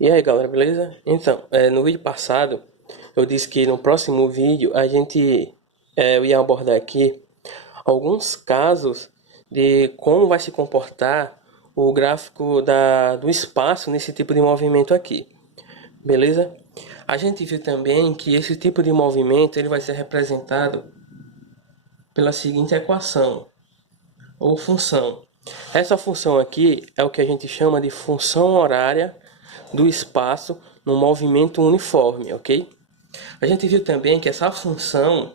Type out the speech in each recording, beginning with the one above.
E aí galera, beleza? Então, no vídeo passado eu disse que no próximo vídeo eu ia abordar aqui alguns casos de como vai se comportar o gráfico do espaço nesse tipo de movimento aqui, beleza? A gente viu também que esse tipo de movimento ele vai ser representado pela seguinte equação ou função. Essa função aqui é o que a gente chama de função horária do espaço no movimento uniforme, ok? A gente viu também que essa função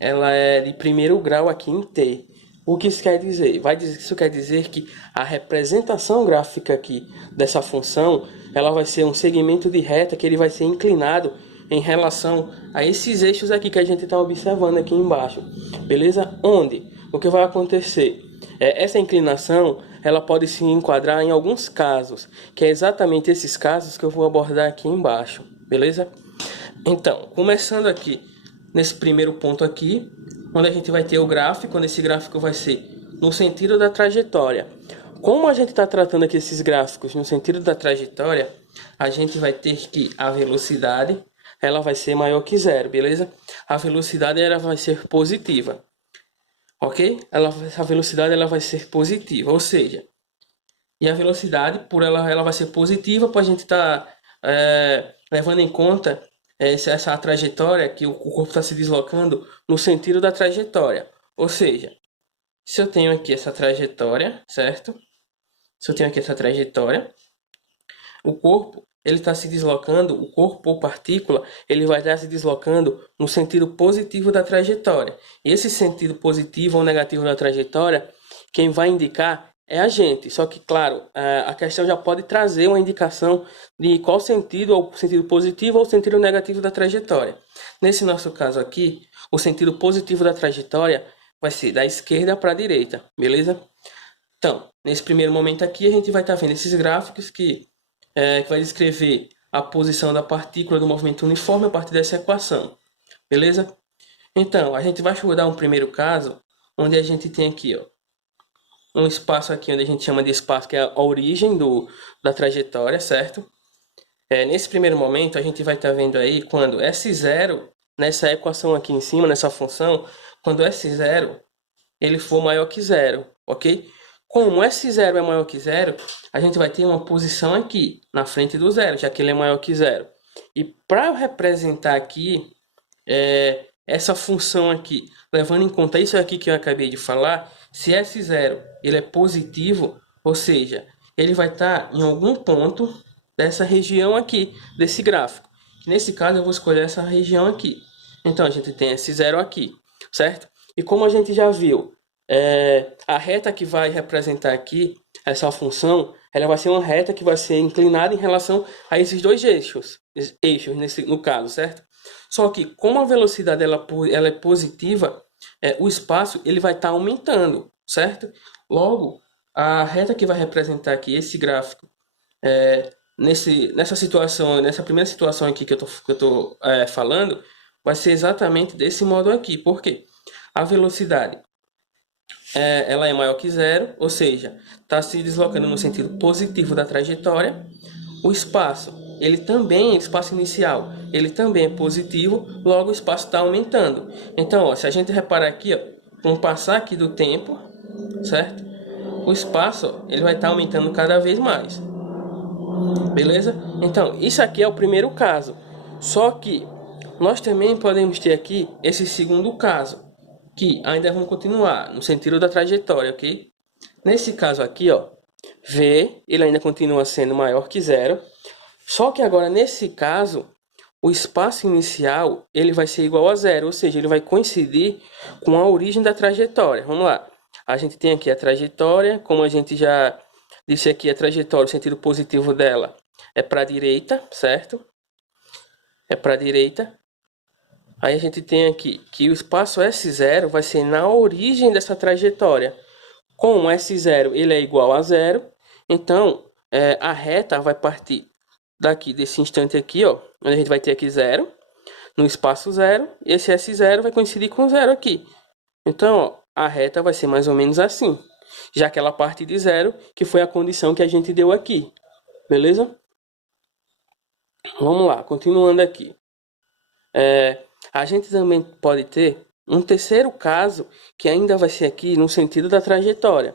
ela é de primeiro grau aqui em t. O que isso quer dizer? Isso quer dizer que a representação gráfica aqui dessa função ela vai ser um segmento de reta que ele vai ser inclinado em relação a esses eixos aqui que a gente está observando aqui embaixo, beleza? Onde? O que vai acontecer? Essa inclinação ela pode se enquadrar em alguns casos, que é exatamente esses casos que eu vou abordar aqui embaixo, beleza? Então, começando aqui nesse primeiro ponto aqui, onde a gente vai ter o gráfico, onde esse gráfico vai ser no sentido da trajetória. Como a gente está tratando aqui esses gráficos no sentido da trajetória, a gente vai ter que a velocidade ela vai ser maior que zero, beleza? A velocidade ela vai ser positiva, ok? A velocidade ela vai ser positiva, ou seja, e a velocidade por ela vai ser positiva para a gente estar levando em conta essa trajetória que o corpo está se deslocando no sentido da trajetória. Ou seja, se eu tenho aqui essa trajetória, certo? Se eu tenho aqui essa trajetória, o corpo ele está se deslocando, o corpo ou partícula, ele vai estar se deslocando no sentido positivo da trajetória. E esse sentido positivo ou negativo da trajetória, quem vai indicar é a gente. Só que, claro, a questão já pode trazer uma indicação de qual sentido, ou sentido positivo ou sentido negativo da trajetória. Nesse nosso caso aqui, o sentido positivo da trajetória vai ser da esquerda para a direita, beleza? Então, nesse primeiro momento aqui, a gente vai estar vendo esses gráficos que vai descrever a posição da partícula do movimento uniforme a partir dessa equação, beleza? Então, a gente vai estudar um primeiro caso, onde a gente tem aqui, ó, um espaço aqui onde a gente chama de espaço que é a origem da trajetória, certo? Nesse primeiro momento, a gente vai estar vendo aí quando S0, nessa equação aqui em cima, nessa função, quando S0 ele for maior que zero, ok? Como S0 é maior que zero, a gente vai ter uma posição aqui, na frente do zero, já que ele é maior que zero. E para representar aqui essa função aqui, levando em conta isso aqui que eu acabei de falar, se S0 ele é positivo, ou seja, ele vai estar em algum ponto dessa região aqui, desse gráfico. Nesse caso eu vou escolher essa região aqui. Então a gente tem S0 aqui, certo? E como a gente já viu, a reta que vai representar aqui, essa função, ela vai ser uma reta que vai ser inclinada em relação a esses dois eixos no caso, certo? Só que como a velocidade ela é positiva, o espaço ele vai estar aumentando, certo? Logo, a reta que vai representar aqui esse gráfico, nessa situação, nessa primeira situação aqui que eu tô falando, vai ser exatamente desse modo aqui. Por quê? A velocidade ela é maior que zero, ou seja, está se deslocando no sentido positivo da trajetória. O espaço, o espaço inicial, ele também é positivo, logo o espaço está aumentando. Então, ó, se a gente reparar aqui, ó, com o passar aqui do tempo, certo? O espaço, ó, ele vai estar aumentando cada vez mais. Beleza? Então, isso aqui é o primeiro caso. Só que nós também podemos ter aqui esse segundo caso, que ainda vamos continuar no sentido da trajetória, ok? Nesse caso aqui, ó, V, ele ainda continua sendo maior que zero. Só que agora, nesse caso, o espaço inicial ele vai ser igual a zero, ou seja, ele vai coincidir com a origem da trajetória. Vamos lá. A gente tem aqui a trajetória, como a gente já disse aqui, a trajetória, o sentido positivo dela é para a direita, certo? É para a direita. Aí a gente tem aqui que o espaço S0 vai ser na origem dessa trajetória. Como S0 ele é igual a zero, então a reta vai partir daqui desse instante aqui, ó, onde a gente vai ter aqui zero, no espaço zero, e esse S0 vai coincidir com zero aqui. Então, ó, a reta vai ser mais ou menos assim, já que ela parte de zero, que foi a condição que a gente deu aqui, beleza? Vamos lá, continuando aqui. A gente também pode ter um terceiro caso que ainda vai ser aqui no sentido da trajetória.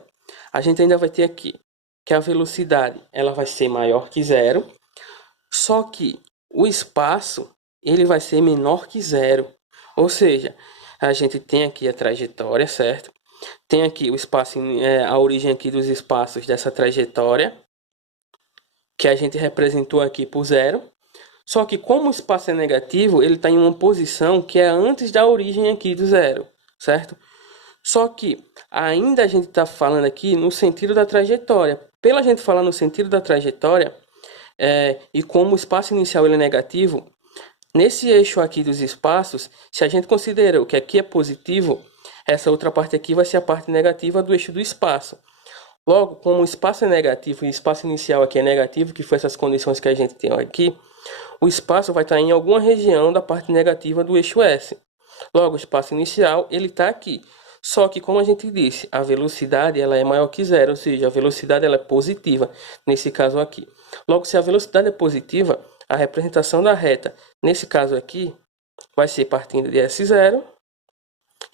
A gente ainda vai ter aqui que a velocidade ela vai ser maior que zero, só que o espaço ele vai ser menor que zero. Ou seja, a gente tem aqui a trajetória, certo? Tem aqui o espaço, a origem aqui dos espaços dessa trajetória, que a gente representou aqui por zero. Só que como o espaço é negativo, ele está em uma posição que é antes da origem aqui do zero, certo? Só que ainda a gente está falando aqui no sentido da trajetória. Pela gente falar no sentido da trajetória, e como o espaço inicial ele é negativo, nesse eixo aqui dos espaços, se a gente considerar que aqui é positivo, essa outra parte aqui vai ser a parte negativa do eixo do espaço. Logo, como o espaço é negativo e o espaço inicial aqui é negativo, que foi essas condições que a gente tem aqui, o espaço vai estar em alguma região da parte negativa do eixo S. Logo, o espaço inicial ele está aqui. Só que, como a gente disse, a velocidade ela é maior que zero, ou seja, a velocidade ela é positiva nesse caso aqui. Logo, se a velocidade é positiva, a representação da reta, nesse caso aqui, vai ser partindo de S0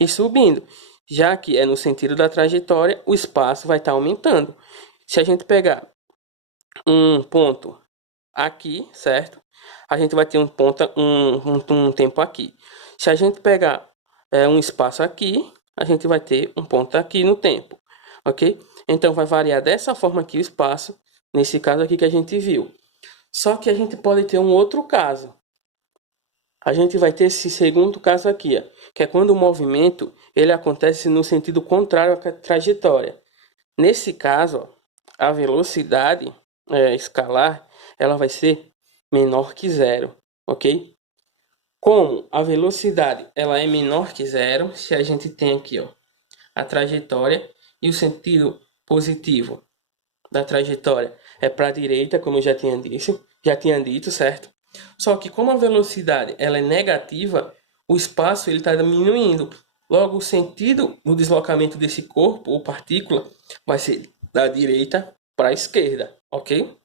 e subindo. Já que é no sentido da trajetória, o espaço vai estar aumentando. Se a gente pegar um ponto aqui, certo? A gente vai ter um tempo aqui. Se a gente pegar um espaço aqui, a gente vai ter um ponto aqui no tempo, ok? Então vai variar dessa forma aqui o espaço, nesse caso aqui que a gente viu. Só que a gente pode ter um outro caso. A gente vai ter esse segundo caso aqui, ó, que é quando o movimento ele acontece no sentido contrário à trajetória. Nesse caso, ó, a velocidade escalar ela vai ser menor que zero, ok? Como a velocidade ela é menor que zero, se a gente tem aqui ó, a trajetória e o sentido positivo da trajetória é para a direita, como eu já tinha dito, certo? Só que como a velocidade ela é negativa, o espaço ele está diminuindo. Logo, o sentido do deslocamento desse corpo ou partícula vai ser da direita para a esquerda, ok?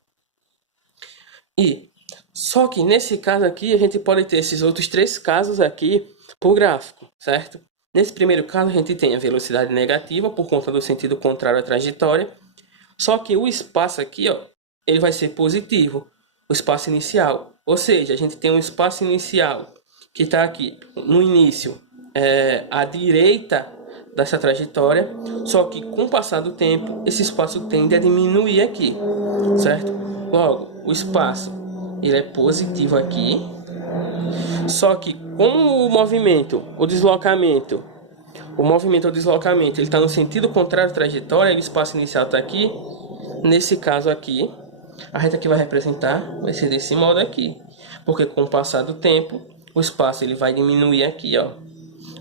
E só que nesse caso aqui a gente pode ter esses outros três casos aqui por gráfico, certo? Nesse primeiro caso a gente tem a velocidade negativa por conta do sentido contrário à trajetória. Só que o espaço aqui, ó, ele vai ser positivo, o espaço inicial. Ou seja, a gente tem um espaço inicial que está aqui no início, à direita dessa trajetória. Só que com o passar do tempo, esse espaço tende a diminuir aqui, certo? Logo, o espaço ele é positivo aqui. Só que como o deslocamento ele está no sentido contrário à trajetória, o espaço inicial está aqui. Nesse caso aqui, a reta que vai representar vai ser desse modo aqui. Porque com o passar do tempo, o espaço ele vai diminuir aqui, ó.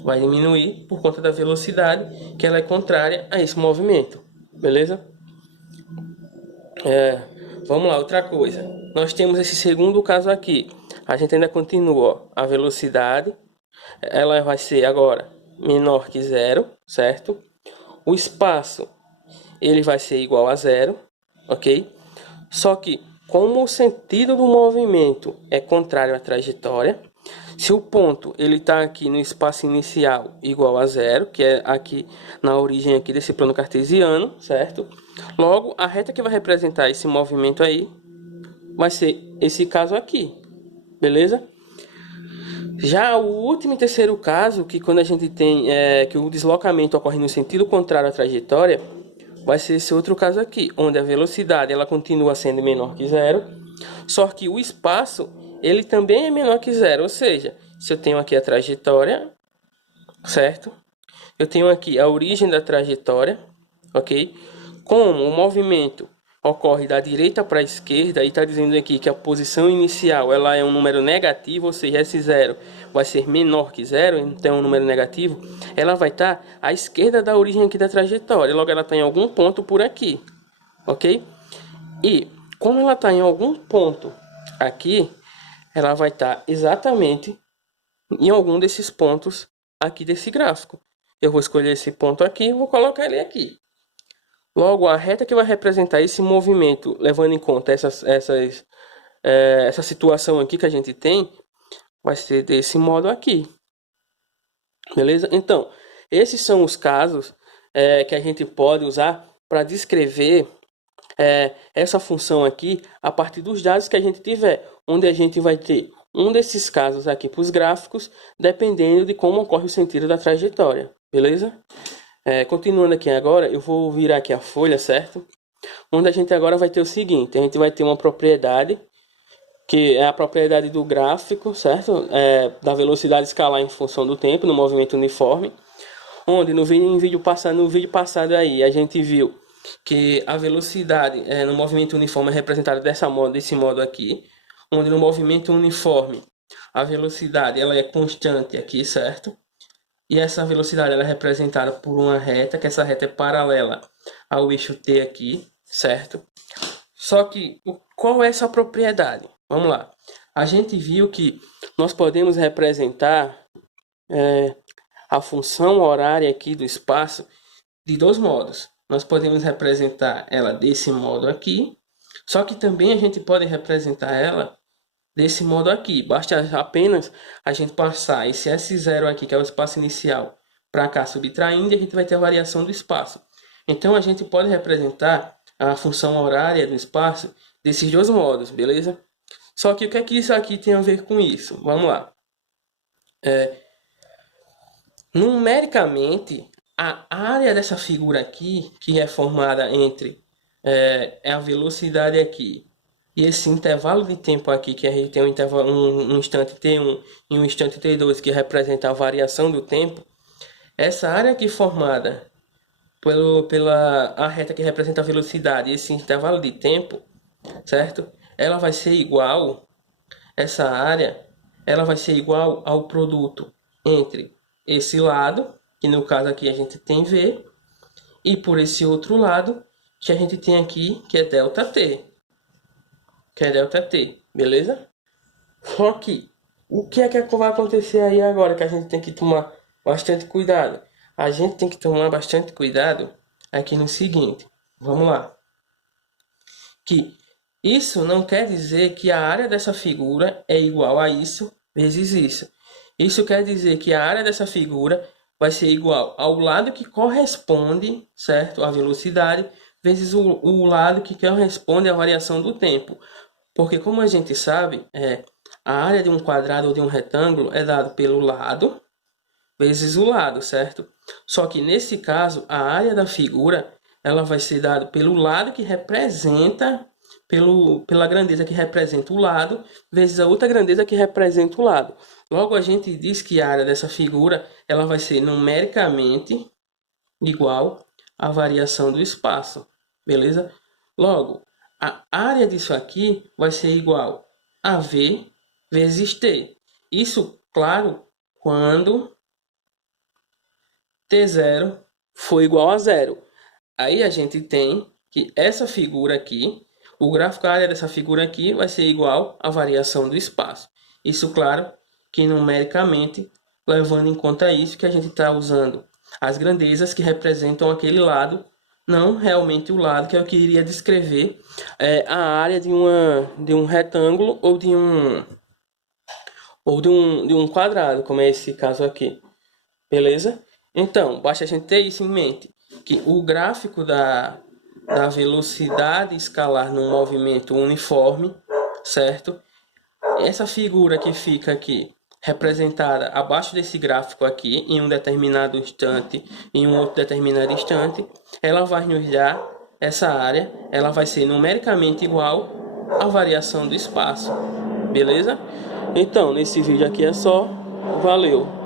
Vai diminuir por conta da velocidade, que ela é contrária a esse movimento. Beleza? Vamos lá, outra coisa. Nós temos esse segundo caso aqui. A gente ainda continua, ó. A velocidade, ela vai ser agora menor que zero, certo? O espaço, ele vai ser igual a zero, ok? Só que, como o sentido do movimento é contrário à trajetória, se o ponto ele está aqui no espaço inicial igual a zero, que é aqui na origem aqui desse plano cartesiano, certo? Logo, a reta que vai representar esse movimento aí vai ser esse caso aqui, beleza? Já o último e terceiro caso, que quando a gente tem que o deslocamento ocorre no sentido contrário à trajetória, vai ser esse outro caso aqui, onde a velocidade ela continua sendo menor que zero, só que o espaço ele também é menor que zero, ou seja, se eu tenho aqui a trajetória, certo? Eu tenho aqui a origem da trajetória, ok? Como o movimento ocorre da direita para a esquerda e está dizendo aqui que a posição inicial ela é um número negativo, ou seja, esse zero vai ser menor que zero, então é um número negativo, ela vai estar à esquerda da origem aqui da trajetória, logo ela está em algum ponto por aqui, ok? E como ela está em algum ponto aqui, ela vai estar exatamente em algum desses pontos aqui desse gráfico. Eu vou escolher esse ponto aqui e vou colocar ele aqui. Logo, a reta que vai representar esse movimento, levando em conta essa situação aqui que a gente tem vai ser desse modo aqui. Beleza? Então, esses são os casos que a gente pode usar para descrever essa função aqui a partir dos dados que a gente tiver, onde a gente vai ter um desses casos aqui para os gráficos, dependendo de como ocorre o sentido da trajetória, beleza? Continuando aqui agora, eu vou virar aqui a folha, certo? Onde a gente agora vai ter o seguinte, a gente vai ter uma propriedade, que é a propriedade do gráfico, certo? Da velocidade escalar em função do tempo, no movimento uniforme, onde no vídeo passado aí, a gente viu que a velocidade no movimento uniforme é representada desse modo aqui, onde no movimento uniforme a velocidade ela é constante aqui, certo? E essa velocidade ela é representada por uma reta, que essa reta é paralela ao eixo T aqui, certo? Só que qual é essa propriedade? Vamos lá. A gente viu que nós podemos representar a função horária aqui do espaço de dois modos. Nós podemos representar ela desse modo aqui, só que também a gente pode representar ela desse modo aqui. Basta apenas a gente passar esse S0 aqui, que é o espaço inicial, para cá subtraindo, e a gente vai ter a variação do espaço. Então a gente pode representar a função horária do espaço desses dois modos, beleza? Só que o que é que isso aqui tem a ver com isso? Vamos lá. Numericamente, a área dessa figura aqui, que é formada entre a velocidade aqui e esse intervalo de tempo aqui, que a gente tem um instante T1 e um instante T2, que representa a variação do tempo, essa área aqui formada pela a reta que representa a velocidade e esse intervalo de tempo, certo? Ela vai ser igual, essa área, ela vai ser igual ao produto entre esse lado, que no caso aqui a gente tem V, e por esse outro lado, que a gente tem aqui, que é ΔT. Beleza? Só que, o que é que vai acontecer aí agora, que a gente tem que tomar bastante cuidado? A gente tem que tomar bastante cuidado aqui no seguinte, vamos lá. Que isso não quer dizer que a área dessa figura é igual a isso vezes isso. Isso quer dizer que a área dessa figura vai ser igual ao lado que corresponde, certo, à velocidade, vezes o lado que corresponde à variação do tempo. Porque como a gente sabe, a área de um quadrado ou de um retângulo é dado pelo lado vezes o lado, certo? Só que nesse caso, a área da figura ela vai ser dada pelo lado que representa, pela grandeza que representa o lado, vezes a outra grandeza que representa o lado. Logo, a gente diz que a área dessa figura ela vai ser numericamente igual à variação do espaço, beleza? Logo, a área disso aqui vai ser igual a V vezes T. Isso, claro, quando T0 for igual a zero. Aí a gente tem que essa figura aqui, o gráfico da área dessa figura aqui vai ser igual à variação do espaço. Isso, claro, que numericamente, levando em conta isso, que a gente está usando as grandezas que representam aquele lado, não realmente o lado que eu queria descrever a área de um retângulo ou de um quadrado, como é esse caso aqui. Beleza? Então, basta a gente ter isso em mente, que o gráfico da velocidade escalar num movimento uniforme, certo? Essa figura que fica aqui, representada abaixo desse gráfico aqui, em um determinado instante, em um outro determinado instante, ela vai nos dar, essa área, ela vai ser numericamente igual à variação do espaço, beleza? Então, nesse vídeo aqui é só, valeu!